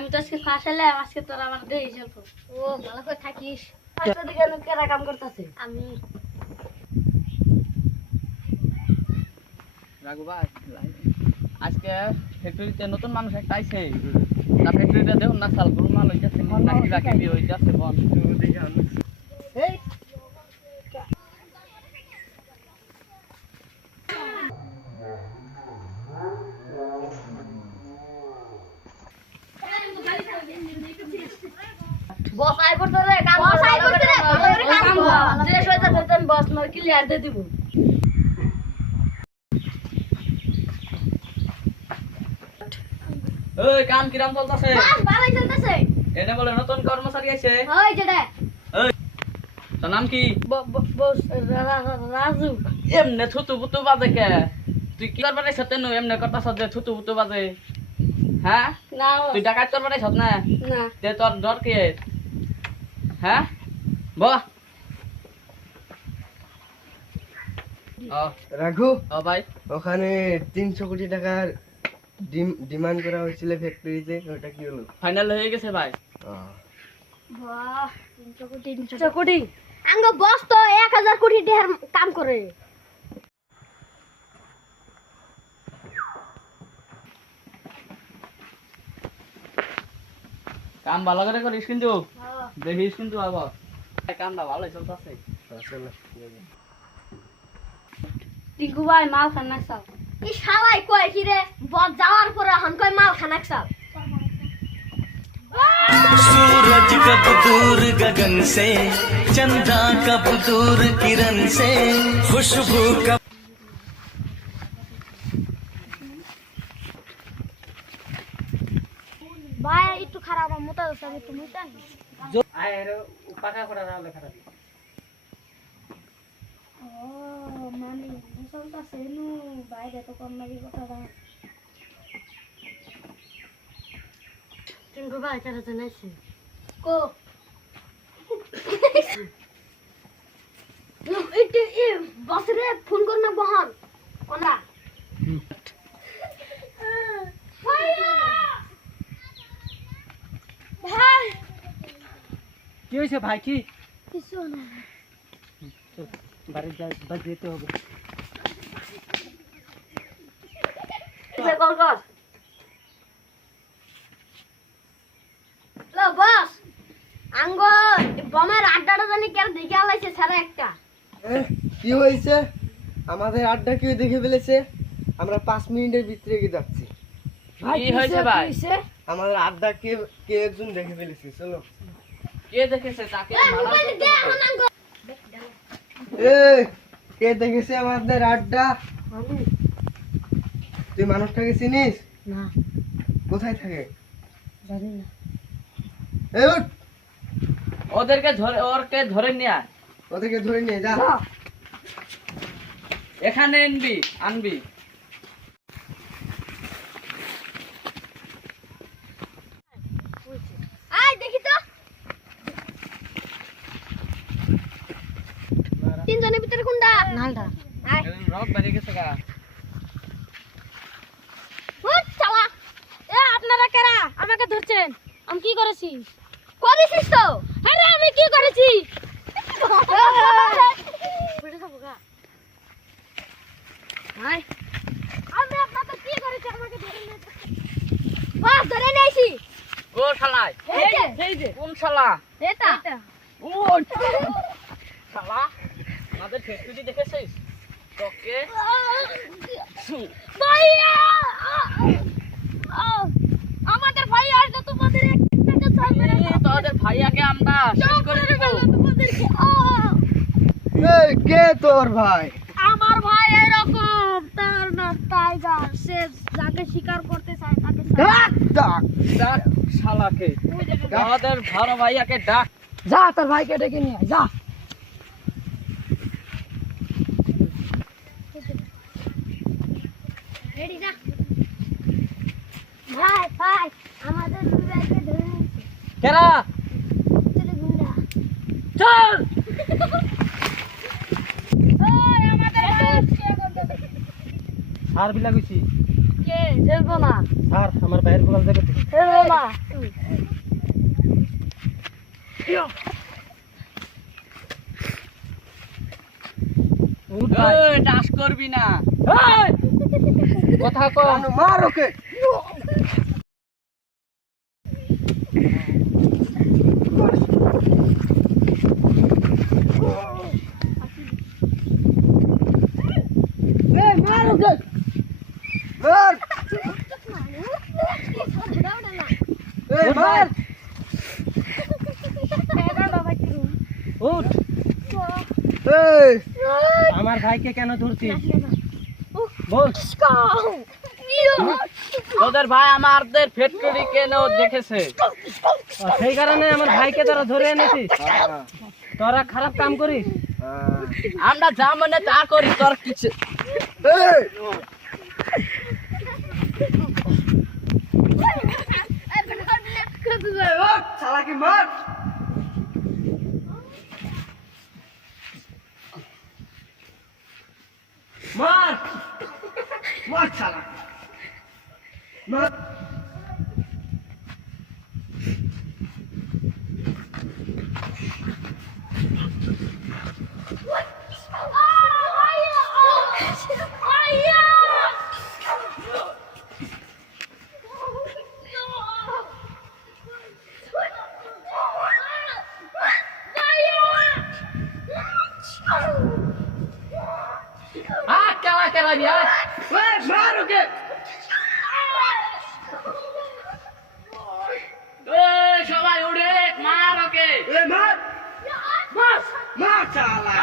আমি তো আজকে ফাঁস এলাম, আজকে তোর আমার দেই চলব। ও ভালো করে থাকিস। আজকে দিকে কেরা কাম করতেছে? আমি। রাঘু ভাই আজকে ফ্যাক্টরিতে নতুন মানুষ একটা আইছে, না ফ্যাক্টরিটা দেখুন না সাল গোলমাল হইতাছে, নাকি রাখি হইতাছে বন্ধ এই বস আই করতে রে কাম বস আই করতে রে কাম যে শয়তা করতেন বস নর ক্লিয়ার দে দিব। ওই কাম কিরাম চলতেছে? কাম ভালোই চলতেছে। এনে বলে নতুন কর্মচারী আইছে। ওই যে দে ওই তোর নাম কি? বস রাজু। এমনে থুতু বুতু বাজে কে? তুই কি করবার আইছ তেন এমনে করতাছ যে থুতু বুতু বাজে? হ্যাঁ না তুই ডাকাত করবার আইছ না? না তে তোর ডর কি? হ্যাঁ বহ রাঘু ও ভাই ওখানে 300 কোটি টাকার ডিমান্ড করা হয়েছিল ফ্যাক্টরিতে, ওটা কি হলো? ফাইনাল হয়ে গেছে ভাই। বাহ 300 কোটি আঙ্গ বস তো 1000 কোটি টাকার কাম করে। কাম ভালো করে করিস কিন্তু দেখিস কিন্তু আবার কামটা ভালোই চলতেছে। আসলে টিকু ভাই মাল খানা সাল এই শালাই কয় কি রে বস যাওয়ার পরে হন কয় মাল খানা সাল। सूरज कब दूर गगन से, चंदा कब दूर किरण से, खुशबू कब ভাই একটু খারাপ আমার মোটা আছে আমি একটু মোটা আরে পাকা করা রাখলে খারাপ। ও মানে মুসলটা সেনু বাইরে তো কম লাগি কথা না। টিঙ্কু ভাই কেন জানাইছি কো ইতে এ বসরে ফোন কর না বহান কোনরা ভাই কি হয়েছে ভাই? কি কিছু না বাড়ি যেতে হবে। কল কর লো বস আঙ্গ বমের আড্ডাটা জানি কেন দেখে আলাইছে সারা একটা। কি হয়েছে? আমাদের আড্ডা কেউ দেখে ফেলেছে, আমরা 5 মিনিটের ভিতরে গিয়ে যাচ্ছি। কি হয়েছে ভাই? আমাদের আড্ডা কে কে একজন দেখে ফেলেছে, চলো। কে দেখেছে তাকে মারা যেতে হবে। কে দেখেছে আমাদের আড্ডা? তুই মানুষটাকে চিনিস? না কোথায় থাকে? জানি না। উঠ, ওদেরকে ধরে নিয়ে আয়। ওদেরকে ধরে নিয়ে যা। এখানে আনবি আয় দেখি তো তিনজনের ভিতরে কোনটা নালটা আয় রক বাড়ি গেছে গা। উঠ চালা এ আপনারা কারা আমাকে ধরছেন? আমি কি করেছি? করেছিস তো? আরে আমি কি করেছি? বুঝে যাবো গা আয় আমি আপনাকে কি করেছি আমাকে ধরে নিয়ে বাস ধরে নিয়েছি। ও শালাই এই যে কোন শালা? এটা ও শালা আমাদের ফ্যাক্টরি দেখেছিস? তোকে ভাইয়া আমাদের ভাই আসলে তোমাদের একটা ছাড়বে না। তোদের ভাইয়াকে আমরা শেষ করে দেব। তোমাদেরকে কে তোর ভাই? আমার ভাই এরকম, তার নাম টাইগার, সে যাকে শিকার করতে চায় তাকে ডাক ডাক ডাক শালাকে, আমাদের বড় ভাইয়াকে ডাক। যা তোর ভাইকে ডেকে নিয়ে আয় যা। রেডি যা ভাই ভাই আমাদের দুই ভাইকে ধরে নিয়েছে কেরা চলে গুন্ডা চল। ওই আমাদের সার বিলা গেছি কে জেলবো না স্যার, আমার বাইরের বগাল দেখে এ মা টাস করবি না কথা কম রানু মার ওকে মার ওকে মার মার উঠ আমার ভাইকে কেন ধরছিস তোদের ভাই আমাদের ফ্যাক্টরি কেন দেখেছে সেই কারণে আমার ভাইকে তোরা ধরে এনেছিস তোরা খারাপ কাম করিস আমরা যা মনে তা করি তোর কিছু চালাকি মার মার মার চালা মার কেলা কেলা বিয়া মার ওকে সবাই উঠে মার ওকে মার মার মার চালা